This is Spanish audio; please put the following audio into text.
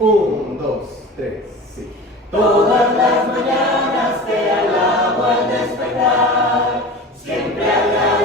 Un, dos, tres, sí. Todas las mañanas te alabo al despertar, siempre al